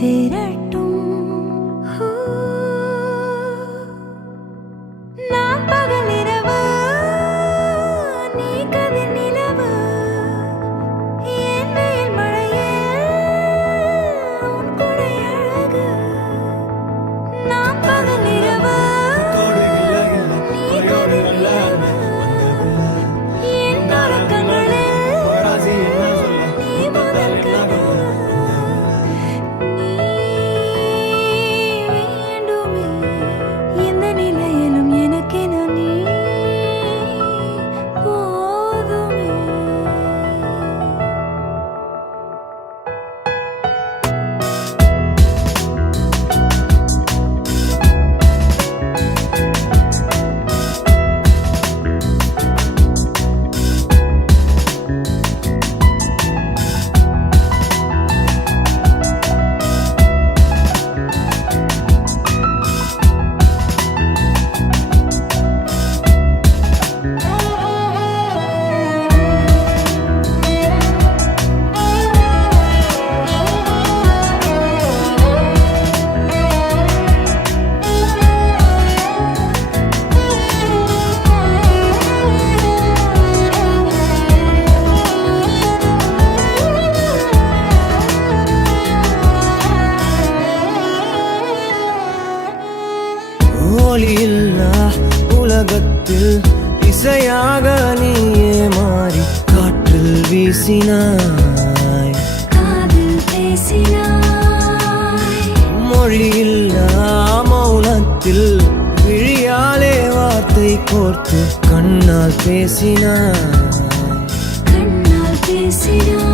சேரட்டும். நான் பகல் இரவு, நீ கதிர் நிலவு. என் வெயில் மழையில் உன் கொடை அழகு. நான் பகல் இரவு, நீ கதிர் நிலவு. என் தொடக்கங்களில் நீ முதல் கனவு. நீ வேண்டுமே எந்த நிலையிலும் எனக்கென நீ போதுமே. ஒளியில்லா உலகத்தில் இசையாக நீயே மாறி காற்றில் வீசினாய், காதில் பேசினாய். மொழியில்லா மௌனத்தில் விழியாலே வார்த்தை கோர்த்து கண்ணால் பேசினாய். கண்ணால் பேசினாய்.